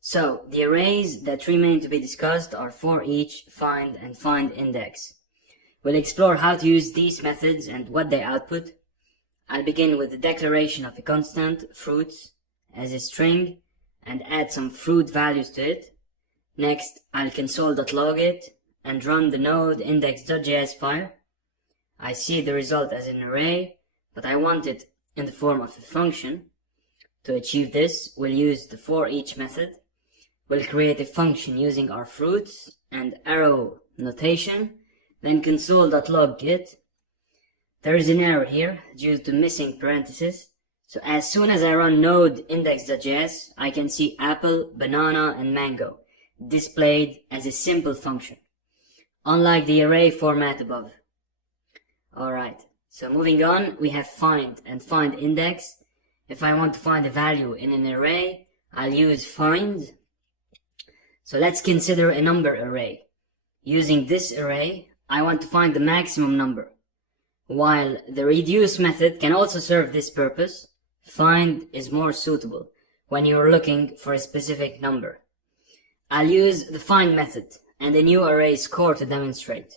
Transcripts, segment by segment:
So the arrays that remain to be discussed are Foreach, find, and findIndex. We'll explore how to use these methods and what they output. I'll begin with the declaration of a constant, fruits, as a string, and add some fruit values to it. Next, I'll console.log it and run the node index.js file. I see the result as an array, but I want it in the form of a function. To achieve this, we'll use the Foreach method. We'll create a function using our fruits and arrow notation, then console.log it. There is an error here due to missing parentheses. So as soon as I run node index.js, I can see apple, banana, and mango displayed as a simple function, unlike the array format above. Alright, so moving on, we have find and findIndex. If I want to find a value in an array, I'll use find. So let's consider a number array. Using this array, I want to find the maximum number. While the reduce method can also serve this purpose, find is more suitable when you're looking for a specific number. I'll use the find method and a new array score to demonstrate.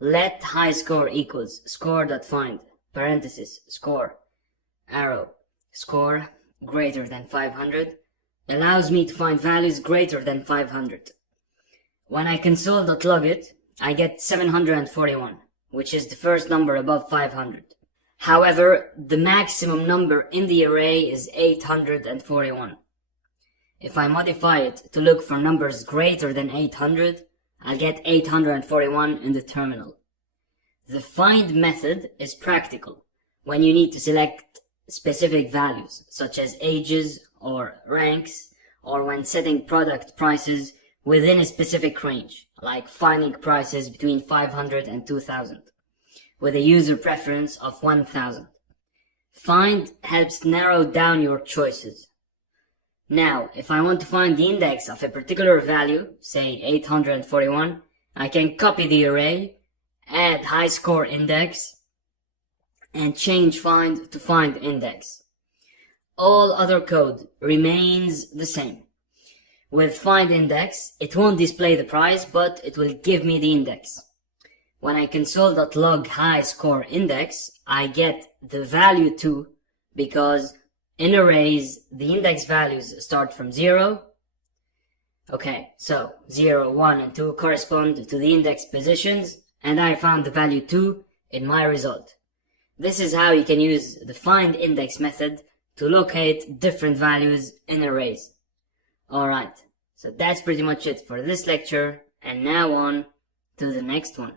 Let high score equals score.find, parenthesis, score, arrow, score greater than 500, allows me to find values greater than 500. When I console.log it, I get 741, which is the first number above 500. However, the maximum number in the array is 841. If I modify it to look for numbers greater than 800, I'll get 841 in the terminal. The find method is practical when you need to select specific values, such as ages or ranks, or when setting product prices within a specific range, like finding prices between 500 and 2000, with a user preference of 1000. Find helps narrow down your choices. Now, if I want to find the index of a particular value, say 841, I can copy the array, add high score index, and change find to findIndex. All other code remains the same. With findIndex, it won't display the price, but it will give me the index. When I console.log high score index, I get the value 2 because in arrays, the index values start from 0. Okay, so 0, 1, and 2 correspond to the index positions, and I found the value 2 in my result. This is how you can use the findIndex method to locate different values in arrays. Alright, so that's pretty much it for this lecture, and now on to the next one.